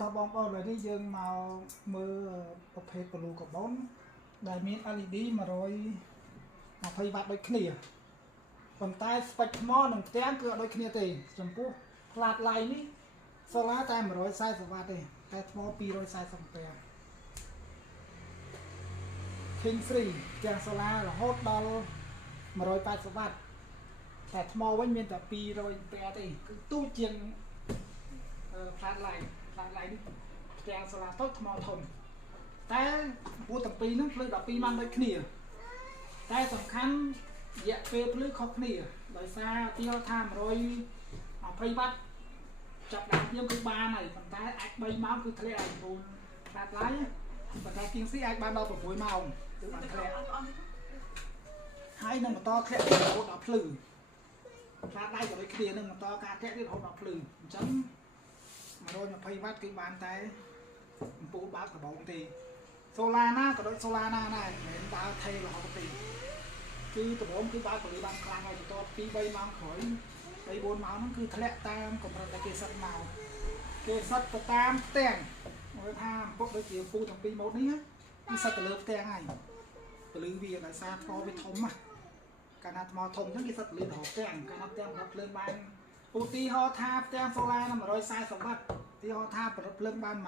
តបងប្អូនឥឡូវនេះយើងមកមើលប្រភេទប្លូកាបូនដែលមាន LED 120 វ៉ាត់ដូចគ្នាប៉ុន្តែស្ពេចថ្មនិងផ្ទាំងគឺអត់ដូចគ្នាទេចំពោះផ្លាតឡៃនេះសូឡាតែ140 វ៉ាត់ទេតែថ្ម240 អាំពែ King Free ផ្ទាំងសូឡារហូតដល់180 វ៉ាត់តែថ្មវិញមានតែ200 អាំពែទេគឺទូចជាងផ្លាតឡៃនេះផ្ទាំងសូឡាតូចថ្មធំតែពូទាំងពីរហ្នឹងភ្លើង12ម៉ាំងដូចគ្នាតែសំខាន់រយៈពេលភ្លឺខុសគ្នាដោយសារទីហោថា120 វ៉ាត់ចាប់ដើមខ្ញុំគឺបានហើយប៉ុន្តែអាច3ម៉ោងគឺធ្លាក់ហើយព្រោះផ្លាតឡៃប៉ុន្តែ King Free អាចបានដល់6ម៉ោងគឺបានធ្លាក់ហើយនឹងបន្តធ្លាក់រហូតដល់ភ្លឺផ្លាតឡៃក៏ដូចគ្នានឹងបន្តការធ្លាក់ទៀតរហូតដល់ភ្លឺអញ្ចឹង120 វ៉ាត់គឺបានតែអំពូលបើកដបងទេសូឡាណាក៏ដូចសូឡាណាដែរមិនមែនដើរថេរហូតទេគឺដបងគឺបើកពលីបានខ្លាំងហើយបន្ទាប់ពី3ម៉ោងក្រោយ3 4ម៉ោងហ្នឹងគឺធ្លាក់តាមកម្រិតដែលគេសិតមកគេសិតទៅតាមផ្ទាំងមើលថាអំពុកដូចជាពូទាំងពីរម៉ូតនេះគឺសិតទៅលើផ្ទាំងហើយពលីវាដោយសារថ្មវាធំណាកាលណាថ្មធំអញ្ចឹងគេសិតទៅលើរហូតផ្ទាំងកាលណាផ្ទាំងប្រត់ភ្លើងបានឧទាហរណ៍ថាផ្ទាំងសូឡា140 វ៉ាត់ឧទាហរណ៍ថាប្រត់ភ្លើងបាន100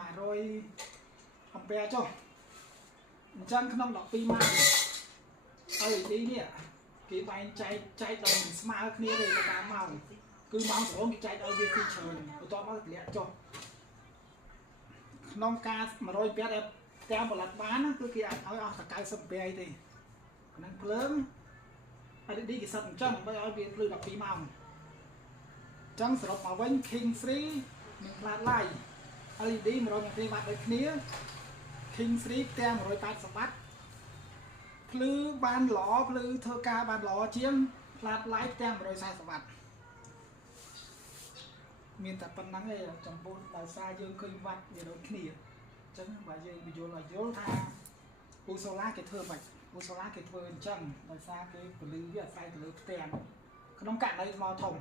អាំពែចុះអញ្ចឹងក្នុង12ម៉ោង LED នេះគេបែងចែកដល់ស្មើគ្នាទេទៅតាមម៉ោងគឺម៉ោងសរុបគេចែកឲ្យវាពីច្រើនបន្ទាប់មកធ្លាក់ចុះក្នុងការ100 ពាត់ទាំងផលិតបានគឺគេអាចឲ្យអស់តែ90 អាំពែទេហ្នឹងភ្លើង LED គេសិតអញ្ចឹងដើម្បីឲ្យវាភ្លឺ12ម៉ោងអញ្ចឹងសរុបមកវិញ King Free និងផ្លាតឡៃ LED 120 វ៉ាត់ដូចគ្នា King Free ផ្ទាំង180 វ៉ាត់ភ្លឺបានល្អភ្លឺធ្វើការបានល្អជាងផ្លាតឡៃផ្ទាំង140 វ៉ាត់មានតែប៉ុណ្្នឹងឯងចំពោះដោយសារយើងឃើញវ៉ាត់វាដូចគ្នាអញ្ចឹងបើយើងបញ្យល់ថាពូសូឡាគេធ្វើមិនពូសូឡាគេធ្វើអញ្ចឹងដោយសារគេពលឺវាអាស្រ័យទៅលើផ្ទាំងក្នុងករណីថ្មធំ